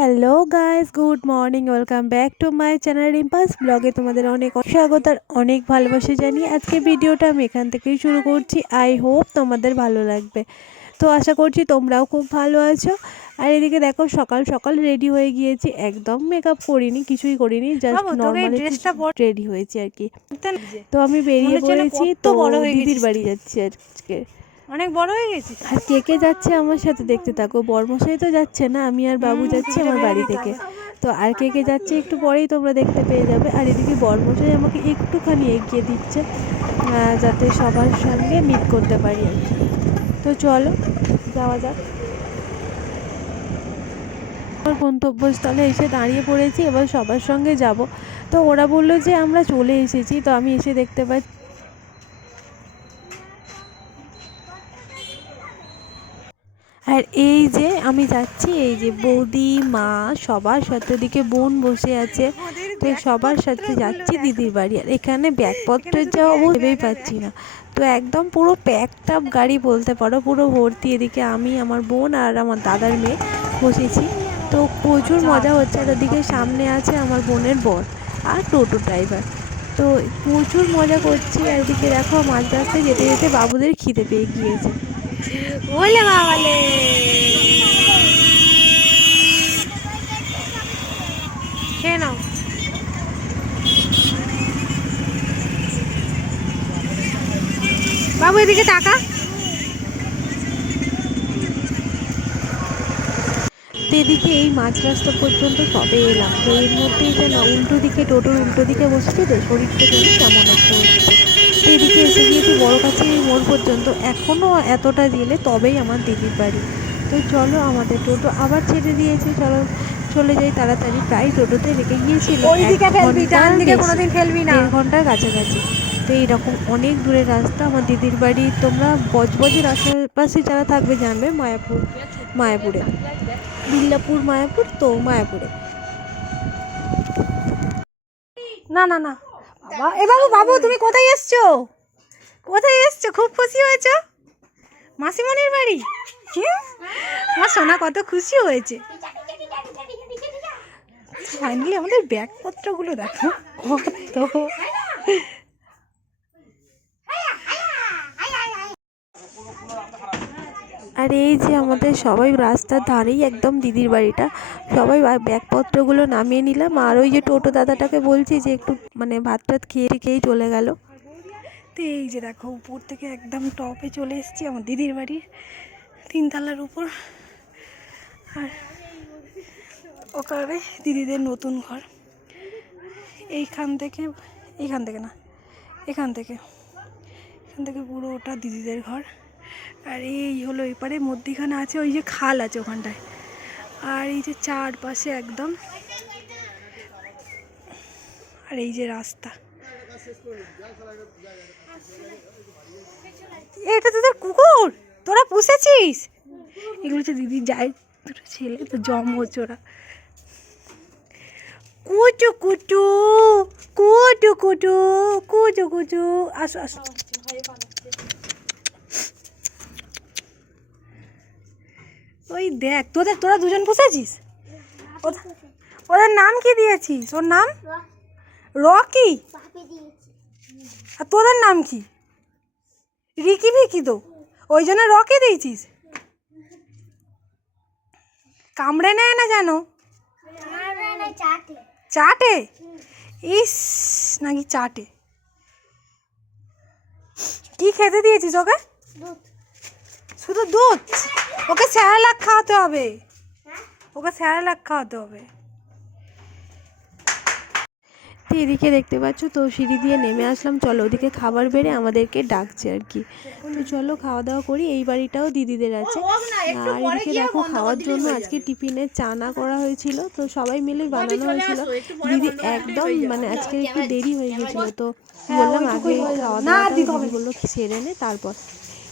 Hello guys good morning welcome back to my channel রিম্পাস ব্লগে তোমাদের অনেক স্বাগত আর অনেক ভালোবাসা জানি আজকে ভিডিওটা আমি এখান থেকেই শুরু করছি। আই হোপ তোমাদের ভালো লাগবে। তো আশা করছি তোমরাও খুব ভালো আছো। আর এদিকে দেখো সকাল সকাল রেডি হয়ে গিয়েছি। একদম মেকআপ করিনি কিছুই করিনি জাস্ট ড্রেসটা রেডি হয়েছি আর কি। তো আমি বেরিয়ে পড়েছি তো বড় হয়ে দিদির বাড়ি যাচ্ছি আজকে। অনেক বড় হয়ে গেছিস। আর কে কে যাচ্ছে আমার সাথে দেখতে থাকো বর্মশাই তো যাচ্ছে না আমি আর বাবু যাচ্ছি আমার বাড়ি থেকে। তো আর কে কে যাচ্ছে একটু পরেই তোমরা দেখতে পেয়ে যাবে। আর এদিকে বর্মশাই আমাকে একটুখানি এগিয়ে দিচ্ছে যাতে সবার সঙ্গে মিট করতে পারি আর কি। তো চলো যাওয়া যাক। আমার গন্তব্যস্থলে এসে দাঁড়িয়ে পড়েছি এবার সবার সঙ্গে যাব। তো ওরা বলল যে আমরা চলে এসেছি তো আমি এসে দেখতে পাচ্ছি আর এই যে আমি যাচ্ছি এই যে বৌদি মা সবার সাথে ওদিকে বোন বসে আছে। তো সবার সাথে যাচ্ছি দিদির বাড়ি। আর এখানে ব্যাগপত্রের যাওয়া ভেবেই পাচ্ছি না। তো একদম পুরো প্যাকড আপ গাড়ি বলতে পারো পুরো ভর্তি। এদিকে আমি আমার বোন আর আমার দাদার মেয়ে বসেছি। তো প্রচুর মজা হচ্ছে। আর ওদিকে সামনে আছে আমার বোনের বর আর টোটো ড্রাইভার। তো প্রচুর মজা করছি। আর এদিকে দেখো মাঝ রাস্তায় যেতে যেতে বাবুদের খিদে পেয়ে গিয়েছে। নাও। বাবু, এদিকে টাকা এদিকে এই মাঝ রাস্তা পর্যন্ত সবে এলাম? তো এর মধ্যেই যেন উল্টো দিকে, টোটোর উল্টো দিকে বসছি, তো শরীরটা কেমন একটা বড় কাছে মোড় পর্যন্ত এখনও এতটা গেলে তবেই আমার দিদির বাড়ি। তো চলো আমাদের টোটো আবার ছেড়ে দিয়েছে চলো চলে যাই তাড়াতাড়ি। প্রায় টোটোতে রেখে গিয়েছিল ঘণ্টার দেড় কাছাকাছি। তো এইরকম অনেক দূরের রাস্তা আমার দিদির বাড়ি। তোমরা বজবজের আশেপাশে যারা থাকবে জানবে মায়াপুর মায়াপুরে। বিল্লাপুর মায়াপুর তো মায়াপুরে। না না না। বাবা এ বাবু বাবু তুমি কোথায় এসছো? কোথায় এসছো? খুব খুশি হয়েছো? মাসিমণির বাড়ি? আমার সোনা কত খুশি হয়েছে। ফাইনালি আমাদের ব্যাগপত্রগুলো দেখো। কত? আর এই যে আমাদের সবাই রাস্তার ধারেই একদম দিদির বাড়িটা। সবাই ব্যাগপত্রগুলো নামিয়ে নিলাম। আর ওই যে টোটো দাদাটাকে বলছি যে একটু মানে ভাত টাত খেয়ে খেয়েই চলে গেল। তো এই যে দেখো, উপর থেকে একদম টপে চলে এসেছি আমার দিদির বাড়ির তিনতলার উপর। আর ওখানে দিদিদের নতুন ঘর। এইখান থেকে এইখান থেকে না, এখান থেকে। এখান থেকে পুরো ওটা দিদিদের ঘর। আর এই হলো এপারে, মধ্যিখানে আছে ওই যে খাল আছে ওখানটায়। আর এই যে চারপাশে একদম, আর এই যে রাস্তা। এটা তোদের কুকুর? তোরা পুষেছিস? এগুলো হচ্ছে দিদি যায় দুটো ছেলে তো জমজ ওরা। কুচু কুচু কুচু কুচু কুচু কুচু। আসো আসো। ওই দেখ, তোদের, তোরা দুজন পুষেছিস? ওদের নাম কি দিয়েছিস? ওর নাম? রকি? আর তোদের নাম কি? রিকি ভিকি তো। ওই জন্য রকি দিয়েছিস? কামড়ে নেয় না জানো চাটে। ইস নাকি চাটে? কি খেতে দিয়েছিস ওকে? শুধু দুধ? ওকে স্যারালাক খাওয়াতে হবে। ওকে স্যারালাক খাওয়াতে হবে। এদিকে দেখতে পাচ্ছ তো সিঁড়ি দিয়ে নেমে আসলাম। চলো ওদিকে খাবার বেড়ে আমাদেরকে ডাকছে আর কি। তো চলো খাওয়া দাওয়া করি এই বাড়িটাও দিদিদের আছে। আর এদিকে দেখো খাওয়ার জন্য আজকে টিফিনে চানা করা হয়েছিল তো সবাই মিলে বানানো হয়েছিল। দিদি একদম মানে আজকে একটু দেরি হয়ে গেছিল তো বললাম আগে খাওয়া দাওয়াটা দিদি বলল সেরে নে তারপর।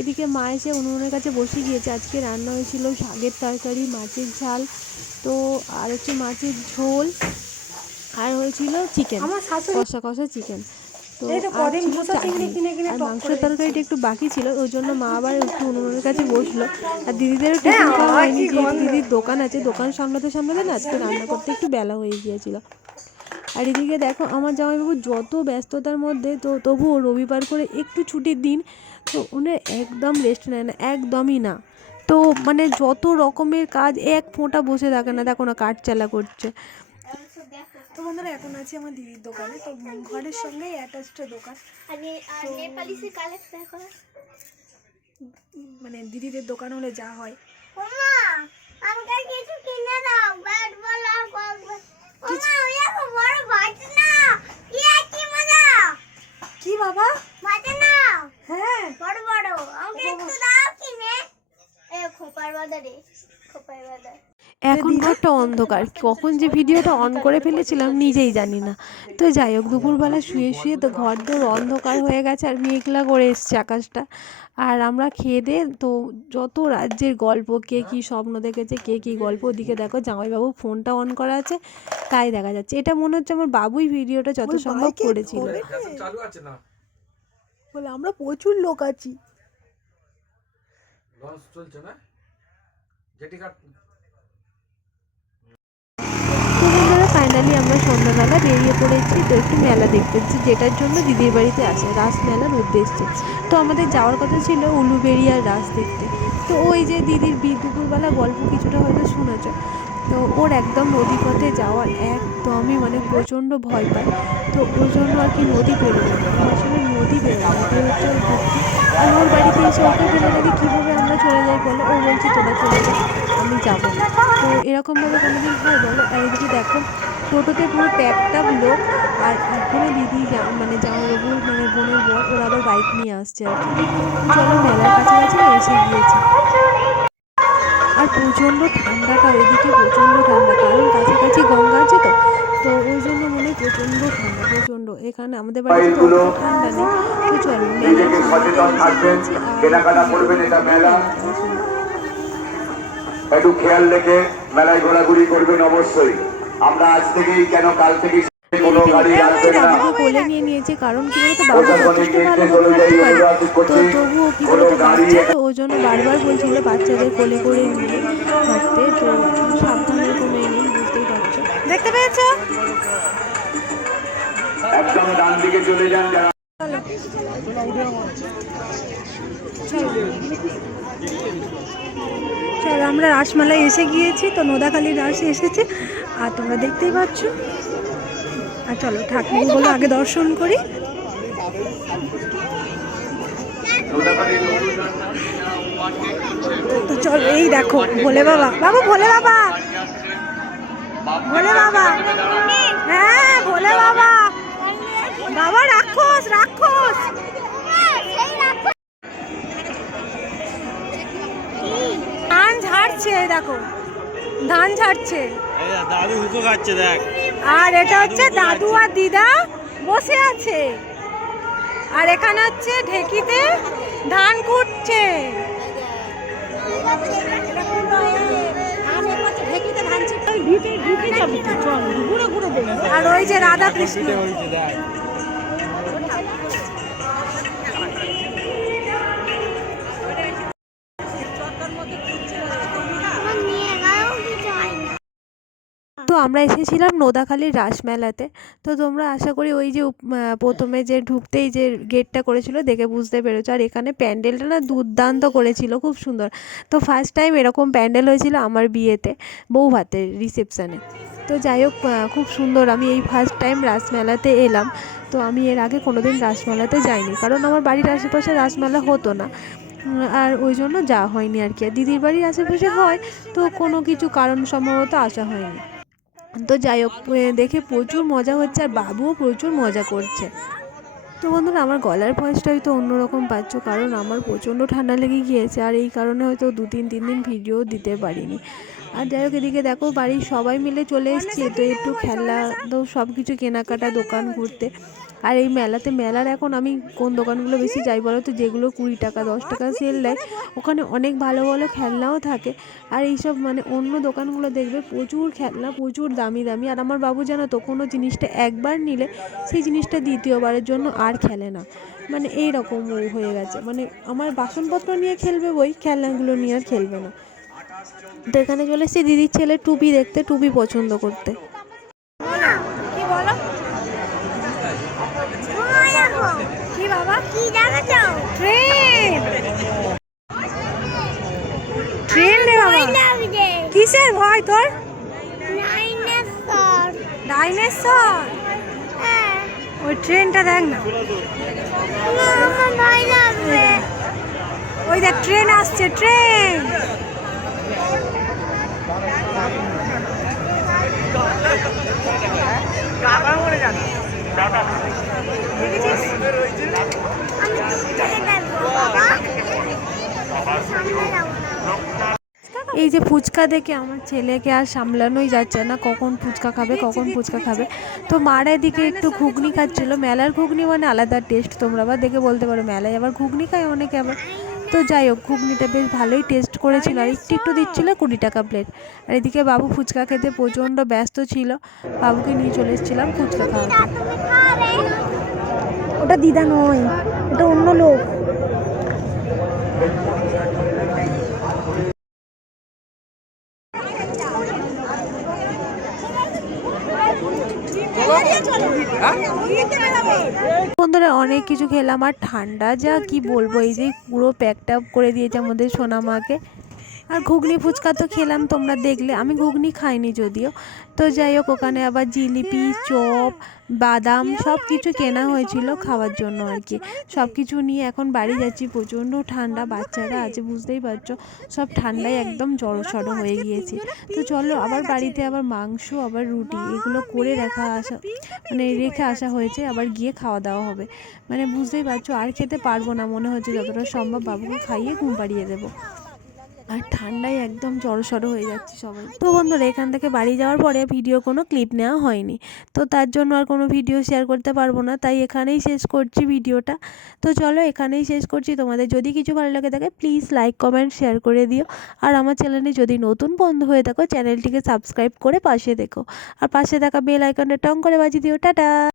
এদিকে মা এসে উনুনের কাছে বসে গিয়েছে আজকে রান্না হয়েছিল শাকের তরকারি মাছের ঝাল তো আর হচ্ছে মাছের ঝোল আর হয়েছিল চিকেন কষা কষা চিকেন তো আর মাংসের তরকারিটা একটু বাকি ছিল ওই জন্য মা আবার একটু উনুনের কাছে বসল। আর দিদিদেরও টিফিন হ্যাঁ, খাওয়া হয়নি যেহেতু দিদির দোকান আছে দোকান সামলাতে সামলাতে না আজকে রান্না করতে একটু বেলা হয়ে গিয়েছিল। আর এদিকে দেখো আমার জামাইবাবু যত ব্যস্ততার মধ্যে তো তবুও রবিবার করে একটু ছুটির দিন তো উনি একদম রেস্ট নেয় না একদমই না। তো মানে যত রকমের কাজ এক ফোঁটা বসে থাকে না দেখো না কাঠ চালা করছে। তো বন্ধুরা এখন আছি আমার দিদির দোকানে। তো ঘরের সঙ্গেই অ্যাটাচটা দোকান। মানে দিদিদের দোকান হলে যা হয়। কি বাবা? হ্যাঁ। বড় বড়। আমাকে একটু দাও কিনে। খোপার বাজারে খোপার বাজার। এখন ঘরটা অন্ধকার। কখন যে ভিডিওটা অন করে ফেলেছিলাম নিজেই জানি না। তো যাই হোক দুপুরবেলা শুয়ে শুয়ে তো ঘর দোর অন্ধকার হয়ে গেছে আর মেঘলা করে এসছে আকাশটা। আর আমরা খেয়ে দিয়ে তো যত রাজ্যের গল্প কে কী স্বপ্ন দেখেছে কে কী গল্প ওদিকে দেখো জামাইবাবু ফোনটা অন করা আছে তাই দেখা যাচ্ছে। এটা মনে হচ্ছে আমার বাবুই ভিডিওটা যত সম্ভব করেছিল। আছে না? বলে আমরা প্রচুর লোক আছি। লঞ্চ চলছে না? জেটি ঘাট তো বন্ধুরা ফাইনালি আমরা সন্ধ্যাবেলা বেরিয়ে পড়েছি তো একটু মেলা দেখতে যেটার জন্য দিদির বাড়িতে আসে, রাস মেলার উদ্দেশ্যে। তো আমাদের যাওয়ার কথা ছিল উলুবেড়িয়ার রাস দেখতে। তো ওই যে দিদির দুপুরবেলা গল্প কিছুটা হয়তো শুনেছ। তো ওর একদম নদী পথে যাওয়ার একদমই মানে প্রচণ্ড ভয় পায়। তো জন্য আর কি নদী পেরোবে সঙ্গে নদী বেরোবে হচ্ছে আর ওর বাড়িতে এসে ওকে ফেলে রেখে কীভাবে আমরা চলে যাই বলো? ও বলছে, তোরা চলে যা, আমি যাব। তো এরকমভাবে কোনোদিন হয় বলো? আর এদিকে দেখো টোটোতে পুরো প্যাকটা লোক আর এখনও দিদি মানে জামাইবাবু মানে বোনের বর ওরা আবার বাইক নিয়ে আসছে আর কি। চলো মেলার কাছাকাছি এসে গিয়েছি। আর প্রচণ্ড ঠান্ডাটা ওইদিকে প্রচণ্ড ঠান্ডা কারণ কাছাকাছি গঙ্গা আছে তো তো ওই জন্য মনে প্রচণ্ড ঠান্ডা প্রচণ্ড। এখানে আমাদের বাড়িতে ঠান্ডা নেই। তো চলো মেলার নিজেকে কেনাকাটা করবেন এটা মেলা। একটু খেয়াল রেখে মেলায় ঘোরাঘুরি করবেন অবশ্যই। আমরা আজ থেকেই কেন কাল থেকেই কোনো গাড়ি আসবে না? কোলে নিয়ে নিয়েছে কারণ কি বলতো বাবু যথেষ্ট ভালো হাঁটতে পারে। তো তবুও কি বলতো বাচ্চা তো ওই জন্য বারবার বলছিল বাচ্চাদের কোলে করে নিয়ে হাঁটতে তো সাবধানের কোনো নেই বুঝতেই পারছ। দেখতে পেয়েছ? একদম ডান দিকে চলে যান যারা চলো আমরা রাসমেলায় এসে গিয়েছি তো নোদাখালী রাস এসেছে। আর তোমরা দেখতেই পাচ্ছ। আর চলো ঠাকুরগুলো আগে দর্শন করি। তো চল, এই দেখো, ভোলে বাবা। বাবু, ভোলে বাবা। ভোলে বাবা। হ্যাঁ ভোলে বাবা। বাবা, রাক্ষস রাক্ষস। ঝাড়ছে, দেখো। ধান ঝাড়ছে। দেখ, দাদু হুকো খাচ্ছে দেখ। আর এটা হচ্ছে দাদু আর দিদা বসে আছে। আর এখানে হচ্ছে ঢেকিতে ধান কুটছে আর ওই যে রাধা কৃষ্ণ আমরা এসেছিলাম নোদাখালীর রাসমেলাতে। তো তোমরা আশা করি ওই যে প্রথমে যে ঢুকতেই যে গেটটা করেছিল দেখে বুঝতে পেরেছ। আর এখানে প্যান্ডেলটা না দুর্দান্ত করেছিল, খুব সুন্দর। তো ফার্স্ট টাইম এরকম প্যান্ডেল হয়েছিল আমার বিয়েতে বউ ভাতের রিসেপশানে তো যাই হোক খুব সুন্দর। আমি এই ফার্স্ট টাইম রাসমেলাতে এলাম। তো আমি এর আগে কোনো দিন রাসমেলাতে যাইনি। কারণ আমার বাড়ির আশেপাশে রাসমেলা হতো না। আর ওই জন্য যাওয়া হয়নি আর কি। আর দিদির বাড়ির আশেপাশে হয়, তো কোনো কিছু কারণ সম্ভবত আসা হয়নি। তো যাই হোক দেখে প্রচুর মজা হচ্ছে আর বাবুও প্রচুর মজা করছে। তো বন্ধুরা, আমার গলার ভয়েসটা হয়তো অন্যরকম পাচ্ছ, কারণ আমার প্রচণ্ড ঠান্ডা লেগে গিয়েছে আর এই কারণে হয়তো দু তিন তিন দিন ভিডিও দিতে পারিনি। আর যাই হোক, এদিকে দেখো, বাড়ির সবাই মিলে চলে এসছি, তো একটু খেলা তো সব কিছু কেনাকাটা, দোকান ঘুরতে। আর এই মেলাতে, মেলার এখন আমি কোন দোকানগুলো বেশি যাই বলো তো? যেগুলো কুড়ি টাকা, দশ টাকা সেল দেয়, ওখানে অনেক ভালো ভালো খেলনাও থাকে। আর এইসব মানে অন্য দোকানগুলো দেখবে, প্রচুর খেলনা, প্রচুর দামি দামি। আর আমার বাবু জানো তো, কোনো জিনিসটা একবার নিলে সেই জিনিসটা দ্বিতীয়বারের জন্য আর খেলে না। মানে এই রকম হয়ে গেছে। মানে আমার বাসনপত্র নিয়ে খেলবে বই, খেলনাগুলো নিয়ে আর খেলবে না। তো এখানে চলে এসেছি দিদির ছেলে টুপি দেখতে, টুপি পছন্দ করতে কি বলো ওই দেখো কি বাবা কি দেখেছ ট্রেন ট্রেন রে বাবা ওই লাগছে কিসের ভয় তোর? ডাইনোসর হ্যাঁ। ওই ট্রেনটা দেখ না। ওই দেখ ট্রেন আসছে ট্রেন। দেখেছিস আমি দূর থেকে দেখব বাবা সামনে যাব না এই যে ফুচকা দেখে আমার ছেলেকে আর সামলানোই যাচ্ছে না। কখন ফুচকা খাবে কখন ফুচকা খাবে। তো মারা এদিকে একটু ঘুগনি খাচ্ছিল। মেলার ঘুগনি মানে আলাদা টেস্ট তোমরা আবার দেখে বলতে পারো। মেলায় আবার ঘুগনি খায় অনেকে আবার। তো যাই হোক ঘুগনিটা বেশ ভালোই টেস্ট করেছিল। আর একটু একটু দিচ্ছিল কুড়ি টাকা প্লেট আর এদিকে বাবু ফুচকা খেতে প্রচণ্ড ব্যস্ত ছিল। বাবুকে নিয়ে চলে এসেছিলাম ফুচকা খাওয়াতে। ওটা দিদা নয় ওটা অন্য লোক বন্ধুরা অনেক কিছু খেলাম আর ঠান্ডা যা কি বলব, এই যে পুরো প্যাকটা করে দিয়েছে আমাদের সোনামাকে। আর ঘুগনি ফুচকা তো খেলাম, তোমরা দেখলে। আমি ঘুগনি খাইনি যদিও। তো যাই হোক, ওখানে আবার জিলিপি, চপ, বাদাম সব কিছু কেনা হয়েছিল খাওয়ার জন্য আর কি। সব কিছু নিয়ে এখন বাড়ি যাচ্ছি, প্রচণ্ড ঠান্ডা, বাচ্চারা আছে, বুঝতেই পারছ। সব ঠান্ডায় একদম জড়সড় হয়ে গিয়েছে। তো চলো, আবার বাড়িতে আবার মাংস, আবার রুটি, এগুলো করে রাখা আসা মানে রেখে আসা হয়েছে, আবার গিয়ে খাওয়া দাওয়া হবে। মানে বুঝতেই পারছ, আর খেতে পারব না, মনে হচ্ছে যতটা সম্ভব বাবুকে খাইয়ে ঘুম পাড়িয়ে দেবো। আর ঠান্ডায় একদম জড়সড় হয়ে যাচ্ছে সবাই। তো বন্ধুরা, এখান থেকে বাড়ি যাওয়ার পরে ভিডিও কোনো ক্লিপ নেওয়া হয়নি। তো তার জন্য আর কোনো ভিডিও শেয়ার করতে পারব না। তাই এখানেই শেষ করছি ভিডিওটা তো চলো এখানেই শেষ করছি। তোমাদের যদি কিছু ভালো লাগে থাকে প্লিজ লাইক কমেন্ট শেয়ার করে দিও। আর আমার চ্যানেলে যদি নতুন বন্ধু হয়ে থাকো চ্যানেলটিকে সাবস্ক্রাইব করে পাশে দেখো। আর পাশে থাকা বেল আইকনটা টং করে বাজিয়ে দিও। টাটা!